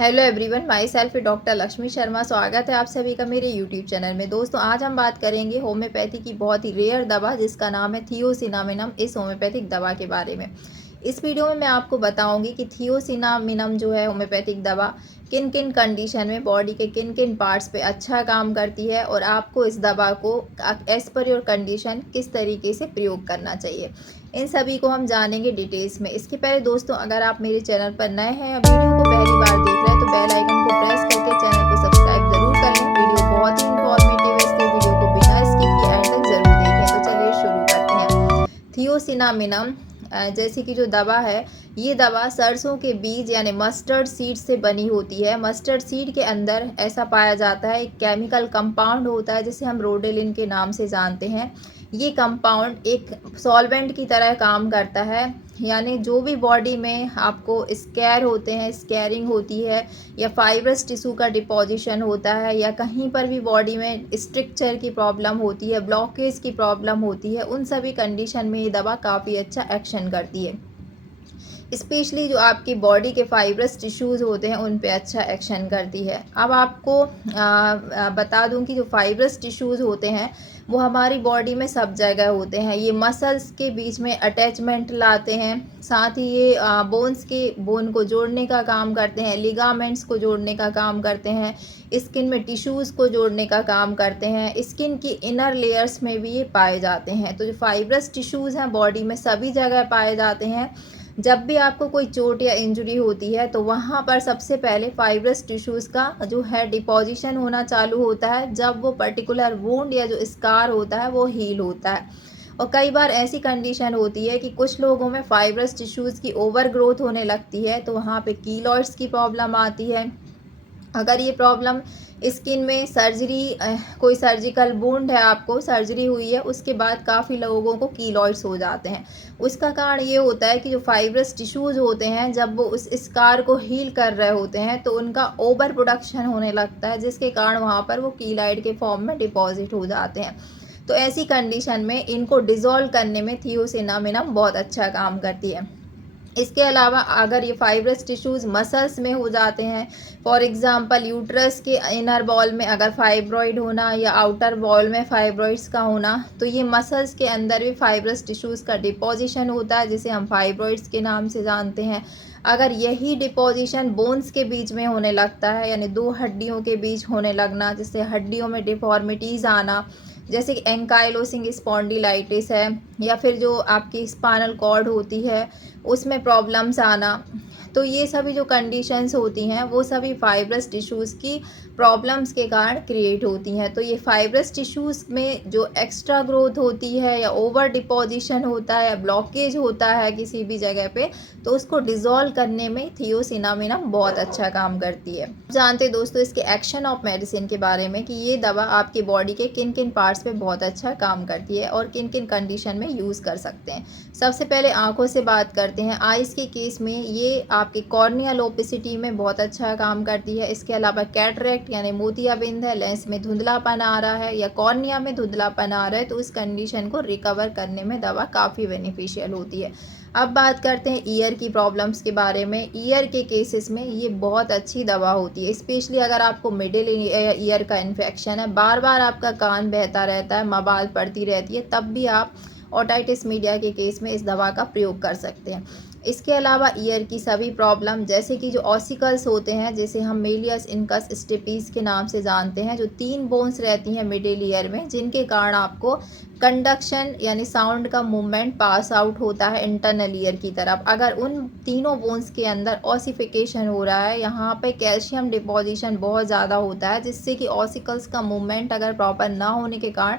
Hello everyone, my self doctor Lakshmi Sharma. स्वागत है आप सभी का मेरे यूट्यूब चैनल में। दोस्तों, आज हम बात करेंगे होम्योपैथी की बहुत ही रेयर दवा जिसका नाम है थियोसिनामिनम, इस होम्योपैथिक दवा के बारे में। इस वीडियो में मैं आपको बताऊंगी कि थियोसिनामिनम जो है होम्योपैथिक दवा किन किन कंडीशन में बॉडी के किन किन पार्ट्स पे अच्छा काम करती है और आपको इस दवा को एज पर योर कंडीशन किस तरीके से प्रयोग करना चाहिए, इन सभी को हम जानेंगे डिटेल्स में। इसके पहले दोस्तों, अगर आप मेरे चैनल पर नए हैं या वीडियो को पहली बार देख रहे हैं तो बेल आइकन को प्रेस करके चैनल को सब्सक्राइब जरूर कर लें। वीडियो बहुत ही इंफॉर्मेटिव है, इसलिए वीडियो को बिना स्किप किए एंड तक जरूर देखें। तो चलिए शुरू करते हैं। थियोसिनामिनम जैसे कि जो दवा है, ये दवा सरसों के बीज यानी मस्टर्ड सीड से बनी होती है। मस्टर्ड सीड के अंदर ऐसा पाया जाता है, एक केमिकल कंपाउंड होता है जिसे हम रोडेलिन के नाम से जानते हैं। ये कंपाउंड एक सॉल्वेंट की तरह काम करता है, यानी जो भी बॉडी में आपको स्कैर होते हैं, स्कैरिंग होती है या फाइब्रस टिश्यू का डिपोजिशन होता है या कहीं पर भी बॉडी में स्ट्रक्चर की प्रॉब्लम होती है, ब्लॉकेज की प्रॉब्लम होती है, उन सभी कंडीशन में ये दवा काफ़ी अच्छा एक्शन करती है। स्पेशली जो आपकी बॉडी के फाइब्रस टिश्यूज़ होते हैं उन पे अच्छा एक्शन करती है। अब आपको बता दूं कि जो फाइब्रस टिश्यूज़ होते हैं वो हमारी बॉडी में सब जगह होते हैं। ये मसल्स के बीच में अटैचमेंट लाते हैं, साथ ही ये बोन को जोड़ने का काम करते हैं, लिगामेंट्स को जोड़ने का काम करते हैं, स्किन में टिश्यूज़ को जोड़ने का काम करते हैं, स्किन की इनर लेयर्स में भी ये पाए जाते हैं। तो जो फाइब्रस टिश्यूज़ हैं बॉडी में सभी जगह पाए जाते हैं। जब भी आपको कोई चोट या इंजरी होती है तो वहाँ पर सबसे पहले फाइब्रस टिश्यूज़ का जो है डिपोजिशन होना चालू होता है, जब वो पर्टिकुलर वुंड या जो स्कार होता है वो हील होता है। और कई बार ऐसी कंडीशन होती है कि कुछ लोगों में फाइब्रस टिश्यूज़ की ओवर ग्रोथ होने लगती है, तो वहाँ पे कीलॉइड्स की प्रॉब्लम आती है। अगर ये प्रॉब्लम स्किन में कोई सर्जिकल वुंड है, आपको सर्जरी हुई है, उसके बाद काफ़ी लोगों को कीलॉइड्स हो जाते हैं। उसका कारण ये होता है कि जो फाइब्रस टिश्यूज़ होते हैं जब वो उस स्कार को हील कर रहे होते हैं तो उनका ओवर प्रोडक्शन होने लगता है, जिसके कारण वहाँ पर वो कीलॉइड के फॉर्म में डिपॉजिट हो जाते हैं। तो ऐसी कंडीशन में इनको डिज़ोल्व करने में थियोसिनामिनम बहुत अच्छा काम करती है। इसके अलावा अगर ये फाइब्रस टिश्यूज़ मसल्स में हो जाते हैं, फॉर एग्जांपल यूट्रस के इनर वॉल में अगर फाइब्रॉइड होना या आउटर वॉल में फाइब्रॉइड्स का होना, तो ये मसल्स के अंदर भी फाइब्रस टिश्यूज़ का डिपोजिशन होता है जिसे हम फाइब्रॉइड्स के नाम से जानते हैं। अगर यही डिपोजिशन बोन्स के बीच में होने लगता है, यानी दो हड्डियों के बीच होने लगना, जिससे हड्डियों में डिफॉर्मिटीज़ आना, जैसे कि एंकाइलोसिंग स्पॉन्डिलाइटिस है, या फिर जो आपकी स्पाइनल कॉर्ड होती है उसमें प्रॉब्लम्स आना, तो ये सभी जो कंडीशंस होती हैं वो सभी फाइब्रस टिश्यूज़ की प्रॉब्लम्स के कारण क्रिएट होती हैं। तो ये फाइब्रस टिश्यूज़ में जो एक्स्ट्रा ग्रोथ होती है या ओवर डिपोजिशन होता है या ब्लॉकेज होता है किसी भी जगह पे, तो उसको डिज़ोल्व करने में थियोसिनामिनम बहुत अच्छा काम करती है। जानते हैं दोस्तों इसके एक्शन ऑफ मेडिसिन के बारे में कि ये दवा आपकी बॉडी के किन किन पार्ट्स पे बहुत अच्छा काम करती है और किन किन कंडीशन में यूज़ कर सकते हैं। सबसे पहले आंखों से बात करते हैं। आइज़ के केस में ये आपके कॉर्नियल ओपेसिटी में बहुत अच्छा काम करती है। इसके अलावा कैटरेक्ट यानी मोतियाबिंद है, लेंस में धुंधलापन आ रहा है या कॉर्निया में धुंधलापन आ रहा है, तो इस कंडीशन को रिकवर करने में दवा काफ़ी बेनिफिशियल होती है। अब बात करते हैं ईयर की प्रॉब्लम्स के बारे में। ईयर के केसेस में ये बहुत अच्छी दवा होती है, स्पेशली अगर आपको मिडिल ईयर का इन्फेक्शन है, बार बार आपका कान बहता रहता है, मवाल पड़ती रहती है, तब भी आप ओटाइटिस मीडिया के केस में इस दवा का प्रयोग कर सकते हैं। इसके अलावा ईयर की सभी प्रॉब्लम जैसे कि जो ऑसिकल्स होते हैं, जैसे हम मेलियस इनकस स्टेपीज के नाम से जानते हैं, जो 3 बोन्स रहती हैं मिडिल ईयर में, जिनके कारण आपको कंडक्शन यानी साउंड का मूवमेंट पास आउट होता है इंटरनल ईयर की तरफ। अगर उन तीनों बोन्स के अंदर ऑसिफिकेशन हो रहा है, यहाँ पे कैल्शियम डिपोजिशन बहुत ज़्यादा होता है, जिससे कि ऑसिकल्स का मूवमेंट अगर प्रॉपर ना होने के कारण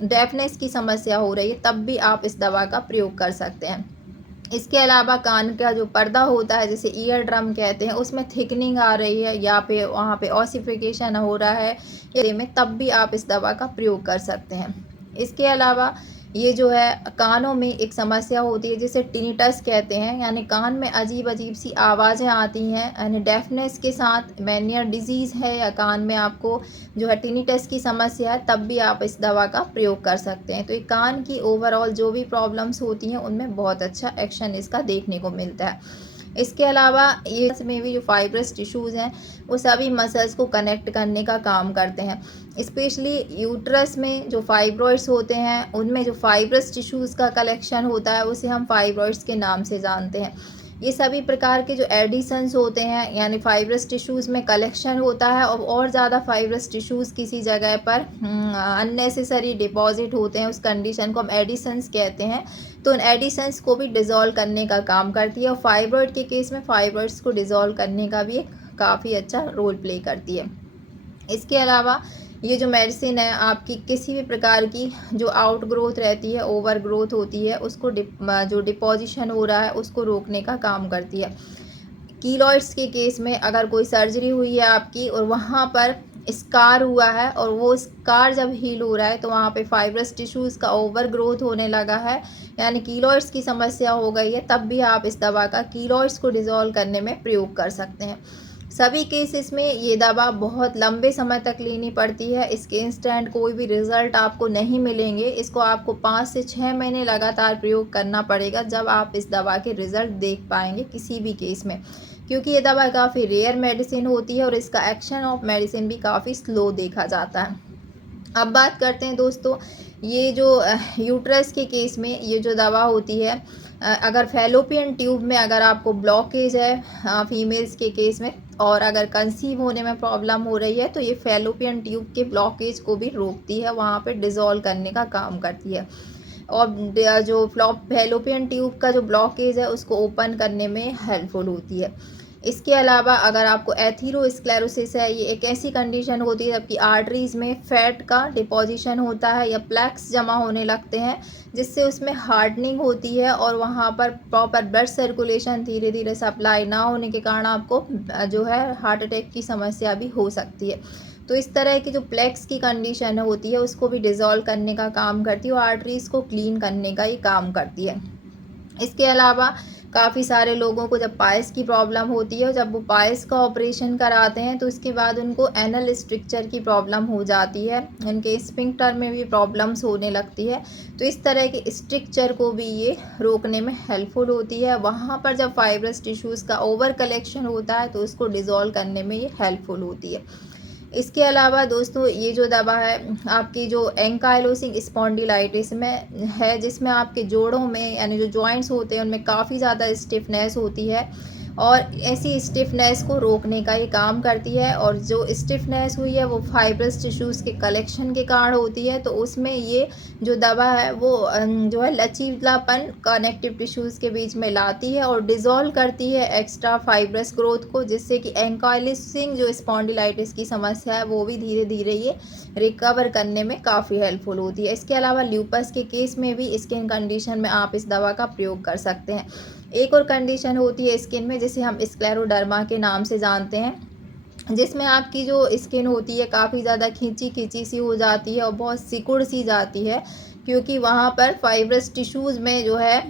डेफनेस की समस्या हो रही है, तब भी आप इस दवा का प्रयोग कर सकते हैं। इसके अलावा कान का जो पर्दा होता है, जिसे ईयर ड्रम कहते हैं, उसमें थिकनिंग आ रही है या पे वहाँ पे ऑसिफिकेशन हो रहा है में, तब भी आप इस दवा का प्रयोग कर सकते हैं। इसके अलावा ये जो है कानों में एक समस्या होती है जिसे टिनिटस कहते हैं, यानी कान में अजीब अजीब सी आवाज़ें आती हैं, यानी डेफनेस के साथ मैनियर डिजीज़ है या कान में आपको जो है टिनिटस की समस्या है, तब भी आप इस दवा का प्रयोग कर सकते हैं। तो ये कान की ओवरऑल जो भी प्रॉब्लम्स होती हैं उनमें बहुत अच्छा एक्शन इसका देखने को मिलता है। इसके अलावा ये में भी जो फाइब्रस टिश्यूज़ हैं वो सभी मसल्स को कनेक्ट करने का काम करते हैं। स्पेशली यूट्रस में जो फाइब्रॉइड्स होते हैं उनमें जो फाइब्रस टिश्यूज़ का कलेक्शन होता है उसे हम फाइब्रॉइड्स के नाम से जानते हैं। ये सभी प्रकार के जो एडिशंस होते हैं यानी फाइब्रस टिश्यूज़ में कलेक्शन होता है और ज़्यादा फाइब्रस टिश्यूज़ किसी जगह पर अननेसेसरी डिपॉजिट होते हैं, उस कंडीशन को हम एडिशंस कहते हैं। तो उन एडिशंस को भी डिज़ोल्व करने का काम करती है और फाइब्रॉइड के केस में फाइब्रॉइड्स को डिज़ोल्व करने का भी एक काफ़ी अच्छा रोल प्ले करती है। इसके अलावा ये जो मेडिसिन है आपकी किसी भी प्रकार की जो आउट ग्रोथ रहती है, ओवर ग्रोथ होती है, उसको जो डिपोजिशन हो रहा है उसको रोकने का काम करती है। कीलॉइड्स के केस में अगर कोई सर्जरी हुई है आपकी और वहाँ पर स्कार हुआ है और वो स्कार जब हील हो रहा है तो वहाँ पे फाइब्रस टिश्यूज़ का ओवर ग्रोथ होने लगा है यानी कीलॉइड्स की समस्या हो गई है, तब भी आप इस दवा का कीलॉइड्स को डिज़ोल्व करने में प्रयोग कर सकते हैं। सभी केसेस में ये दवा बहुत लंबे समय तक लेनी पड़ती है। इसके इंस्टेंट कोई भी रिज़ल्ट आपको नहीं मिलेंगे। इसको आपको 5 से 6 महीने लगातार प्रयोग करना पड़ेगा, जब आप इस दवा के रिज़ल्ट देख पाएंगे किसी भी केस में, क्योंकि ये दवा काफ़ी रेयर मेडिसिन होती है और इसका एक्शन ऑफ मेडिसिन भी काफ़ी स्लो देखा जाता है। अब बात करते हैं दोस्तों, ये जो यूट्रस के केस में ये जो दवा होती है, अगर फैलोपियन ट्यूब में अगर आपको ब्लॉकेज है फीमेल्स के केस में और अगर कंसीव होने में प्रॉब्लम हो रही है तो ये फैलोपियन ट्यूब के ब्लॉकेज को भी रोकती है, वहाँ पे डिज़ोल्व करने का काम करती है और जो फैलोपियन ट्यूब का जो ब्लॉकेज है उसको ओपन करने में हेल्पफुल होती है। इसके अलावा अगर आपको एथेरोस्क्लेरोसिस है, ये एक ऐसी कंडीशन होती है जबकि आर्टरीज़ में फैट का डिपोजिशन होता है या प्लैक्स जमा होने लगते हैं, जिससे उसमें हार्डनिंग होती है और वहाँ पर प्रॉपर ब्लड सर्कुलेशन धीरे धीरे सप्लाई ना होने के कारण आपको जो है हार्ट अटैक की समस्या भी हो सकती है। तो इस तरह की जो प्लैक्स की कंडीशन होती है उसको भी डिज़ोल्व करने का काम करती है और आर्टरीज़ को क्लीन करने का ही काम करती है। इसके अलावा काफ़ी सारे लोगों को जब पाइल्स की प्रॉब्लम होती है, जब वो पाइल्स का ऑपरेशन कराते हैं तो उसके बाद उनको एनल स्ट्रक्चर की प्रॉब्लम हो जाती है, उनके स्फिंक्टर में भी प्रॉब्लम्स होने लगती है। तो इस तरह के स्ट्रक्चर को भी ये रोकने में हेल्पफुल होती है। वहाँ पर जब फाइब्रस टिश्यूज़ का ओवर कलेक्शन होता है तो उसको डिज़ोल्व करने में ये हेल्पफुल होती है। इसके अलावा दोस्तों ये जो दवा है आपकी जो एंकाइलोसिंग स्पॉन्डिलाइटिस में है, जिसमें आपके जोड़ों में यानी जो जॉइंट्स होते हैं उनमें काफ़ी ज़्यादा स्टिफनेस होती है और ऐसी स्टिफनेस को रोकने का ये काम करती है। और जो स्टिफनेस हुई है वो फाइब्रस टिश्यूज़ के कलेक्शन के कारण होती है, तो उसमें ये जो दवा है वो जो है लचीलापन कनेक्टिव टिश्यूज़ के बीच में लाती है और डिज़ोल्व करती है एक्स्ट्रा फाइब्रस ग्रोथ को, जिससे कि एंकाइलोसिंग जो स्पॉन्डिलाइटिस की समस्या है वो भी धीरे धीरे ये रिकवर करने में काफ़ी हेल्पफुल होती है। इसके अलावा ल्यूपस के केस में भी स्किन कंडीशन में आप इस दवा का प्रयोग कर सकते हैं। एक और कंडीशन होती है स्किन में जिसे हम स्क्लेरोडर्मा के नाम से जानते हैं, जिसमें आपकी जो स्किन होती है काफ़ी ज़्यादा खींची सी हो जाती है और बहुत सिकुड़ सी जाती है, क्योंकि वहाँ पर फाइब्रस टिश्यूज़ में जो है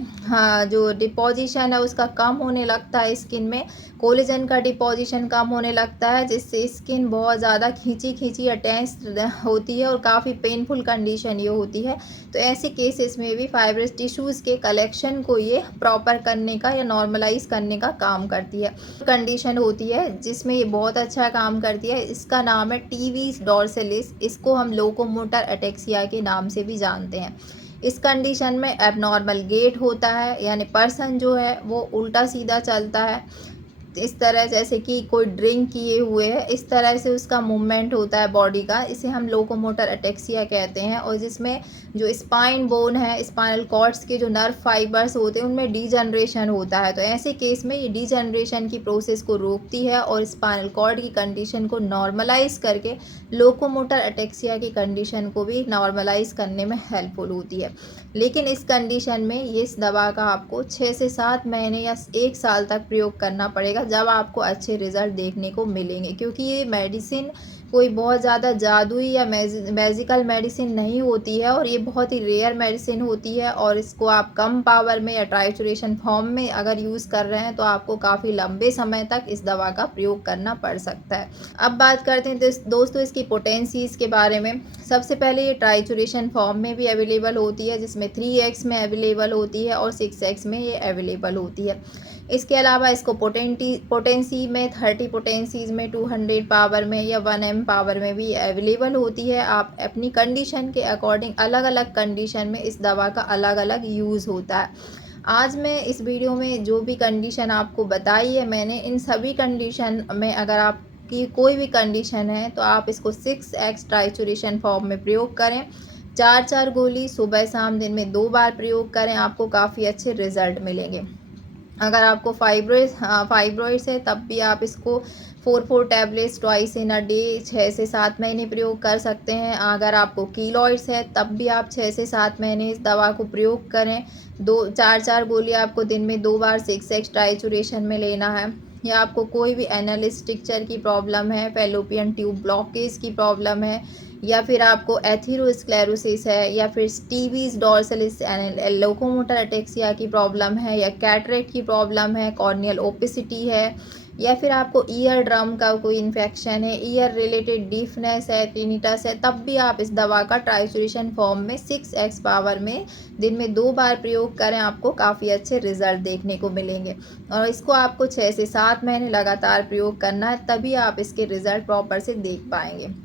जो डिपोजिशन है उसका कम होने लगता है, स्किन में कोलेजन का डिपोजिशन कम होने लगता है, जिससे स्किन बहुत ज़्यादा खींची या टेंस होती है और काफ़ी पेनफुल कंडीशन ये होती है। तो ऐसे केसेस में भी फाइब्रस टिश्यूज़ के कलेक्शन को ये प्रॉपर करने का या नॉर्मलाइज करने का काम करती है। कंडीशन होती है जिसमें ये बहुत अच्छा काम करती है, इसका नाम है टीवी डॉर्सलिस। इसको हम लोकोमोटर एटेक्सिया के नाम से भी जानते हैं। इस कंडीशन में एबनॉर्मल गेट होता है, यानी पर्सन जो है वो उल्टा सीधा चलता है, इस तरह जैसे कि कोई ड्रिंक किए हुए है, इस तरह से उसका मूवमेंट होता है बॉडी का, इसे हम लोकोमोटर एटेक्सिया कहते हैं। और जिसमें जो स्पाइन बोन है, स्पाइनल कॉर्ड्स के जो नर्व फाइबर्स होते हैं उनमें डीजनरेशन होता है। तो ऐसे केस में ये डीजनरेशन की प्रोसेस को रोकती है और स्पाइनल कॉर्ड की कंडीशन को नॉर्मलाइज करके लोकोमोटर एटेक्सिया की कंडीशन को भी नॉर्मलाइज करने में हेल्पफुल होती है। लेकिन इस कंडीशन में ये इस दवा का आपको 6 से 7 महीने या 1 साल तक प्रयोग करना पड़ेगा, जब आपको अच्छे रिजल्ट देखने को मिलेंगे, क्योंकि ये मेडिसिन कोई बहुत ज़्यादा जादुई या मैजिकल मेडिसिन नहीं होती है और ये बहुत ही रेयर मेडिसिन होती है। और इसको आप कम पावर में या ट्राइचुरेशन फॉर्म में अगर यूज़ कर रहे हैं तो आपको काफ़ी लंबे समय तक इस दवा का प्रयोग करना पड़ सकता है। अब बात करते हैं दोस्तों इसकी पोटेंसीज़ के बारे में। सबसे पहले ये ट्राइचुरेशन फॉर्म में भी अवेलेबल होती है, जिसमें 3x में अवेलेबल होती है और 6x में ये अवेलेबल होती है। इसके अलावा इसको पोटेंसी में 30 पोटेंसीज़ में 200 पावर में या 1 एम पावर में भी अवेलेबल होती है। आप अपनी कंडीशन के अकॉर्डिंग अलग-अलग कंडीशन में इस दवा का अलग-अलग यूज़ होता है। आज मैं इस वीडियो में जो भी कंडीशन आपको बताई है मैंने, इन सभी कंडीशन में अगर आपकी कोई भी कंडीशन है तो आप इसको 6x ट्राइचूरेशन फॉर्म में प्रयोग करें। 4-4 गोली सुबह शाम दिन में 2 बार प्रयोग करें, आपको काफ़ी अच्छे रिज़ल्ट मिलेंगे। अगर आपको फाइब्रॉइड्स है तब भी आप इसको 4 tablets twice in a day 6 से 7 महीने प्रयोग कर सकते हैं। अगर आपको कीलॉइड्स है तब भी आप 6 से 7 महीने इस दवा को प्रयोग करें। 4-4 गोली आपको दिन में 2 बार 6x ट्राइचूरेशन में लेना है। या आपको कोई भी एनल स्ट्रक्चर की प्रॉब्लम है, फैलोपियन ट्यूब ब्लॉकेज की प्रॉब्लम है, या फिर आपको एथेरोस्क्लेरोसिस है, या फिर स्टीवीज डॉर्सलिस लोकोमोटर अटेक्सिया की प्रॉब्लम है, या कैटरेक्ट की प्रॉब्लम है, कॉर्नियल ओपेसिटी है, या फिर आपको ईयर ड्रम का कोई इन्फेक्शन है, ईयर रिलेटेड डीफनेस है, टिनिटस है, तब भी आप इस दवा का ट्राइचूरेशन फॉर्म में 6x पावर में दिन में 2 बार प्रयोग करें, आपको काफ़ी अच्छे रिजल्ट देखने को मिलेंगे। और इसको आपको 6 से 7 महीने लगातार प्रयोग करना है, तभी आप इसके रिजल्ट प्रॉपर से देख पाएंगे।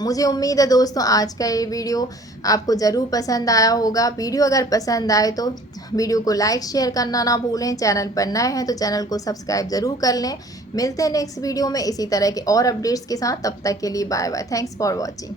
मुझे उम्मीद है दोस्तों आज का ये वीडियो आपको ज़रूर पसंद आया होगा। वीडियो अगर पसंद आए तो वीडियो को लाइक शेयर करना ना भूलें। चैनल पर नए हैं तो चैनल को सब्सक्राइब ज़रूर कर लें। मिलते हैं नेक्स्ट वीडियो में इसी तरह के और अपडेट्स के साथ। तब तक के लिए bye bye. Thanks for watching.